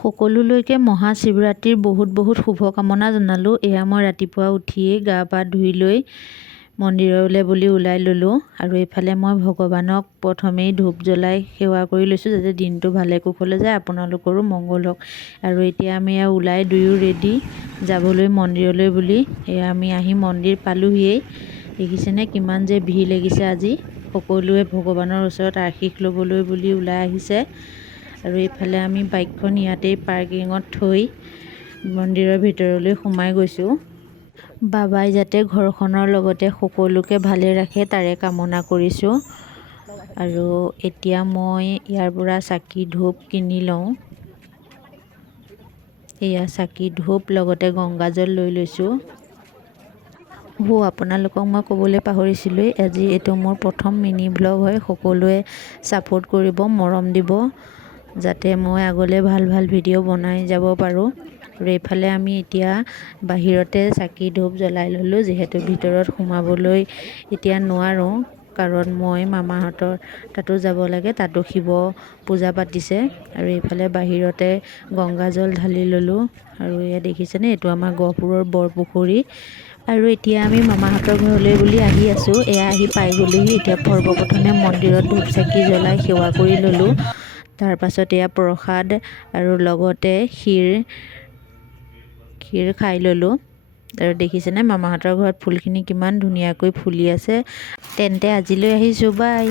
সকলোলৈকে মহাশিৱৰাত্ৰিৰ বহুত শুভকামনা জনালোঁ। এয়া মই ৰাতিপুৱা উঠিয়েই গা পা ধুই লৈ মন্দিৰলৈ বুলি ওলাই ল'লোঁ। আৰু এইফালে মই ভগৱানক প্ৰথমেই ধূপ জ্বলাই সেৱা কৰি লৈছোঁ, যাতে দিনটো ভালে কুশলে যায়, আপোনালোকৰো মংগল হওক। আৰু এতিয়া আমি ওলাই দুয়ো ৰেডি যাবলৈ মন্দিৰলৈ বুলি। এয়া আমি আহি মন্দিৰ পালোহিয়েই। দেখিছেনে কিমান যে ভিৰ লাগিছে আজি। সকলোৱে ভগৱানৰ ওচৰত আশীষ ল'বলৈ বুলি ওলাই আহিছে। আৰু এইফালে আমি বাইকখন ইয়াতেই পাৰ্কিঙত থৈ মন্দিৰৰ ভিতৰলৈ সোমাই গৈছোঁ। বাবাই যাতে ঘৰখনৰ লগতে সকলোকে ভালে ৰাখে তাৰে কামনা কৰিছোঁ। আৰু এতিয়া মই ইয়াৰ পৰা চাকি ধূপ কিনি লওঁ। এয়া চাকি ধূপ লগতে গংগাজল লৈ লৈছোঁ। আপোনালোকক মই ক'বলৈ পাহৰিছিলোঁৱেই, আজি এইটো মোৰ প্ৰথম মিনি ব্লগ হয়। সকলোৱে ছাপোৰ্ট কৰিব, মৰম দিব, যাতে মই আগলৈ ভাল ভিডিঅ' বনাই যাব পাৰোঁ। আৰু এইফালে আমি এতিয়া বাহিৰতে চাকি ধূপ জ্বলাই ল'লোঁ, যিহেতু ভিতৰত সোমাবলৈ এতিয়া নোৱাৰোঁ, কাৰণ মই মামাহঁতৰ তাতো যাব লাগে, তাতো শিৱ পূজা পাতিছে। আৰু এইফালে বাহিৰতে গংগাজল ঢালি ল'লোঁ। আৰু এয়া দেখিছেনে, এইটো আমাৰ গহপুৰৰ বৰপুখুৰী। আৰু এতিয়া আমি মামাহঁতৰ ঘৰলৈ বুলি আহি আছোঁ। এয়া আহি পাই গ'লোহি। এতিয়া সৰ্বপ্ৰথমে মন্দিৰত ধূপ চাকি জ্বলাই সেৱা কৰি ল'লোঁ। তাৰ পাছত এয়া প্ৰসাদ আৰু লগতে ক্ষীৰ খাই ল'লোঁ। আৰু দেখিছেনে মামাহঁতৰ ঘৰত ফুলখিনি কিমান ধুনীয়াকৈ ফুলি আছে। তেন্তে আজিলৈ আহিছোঁ, বাই।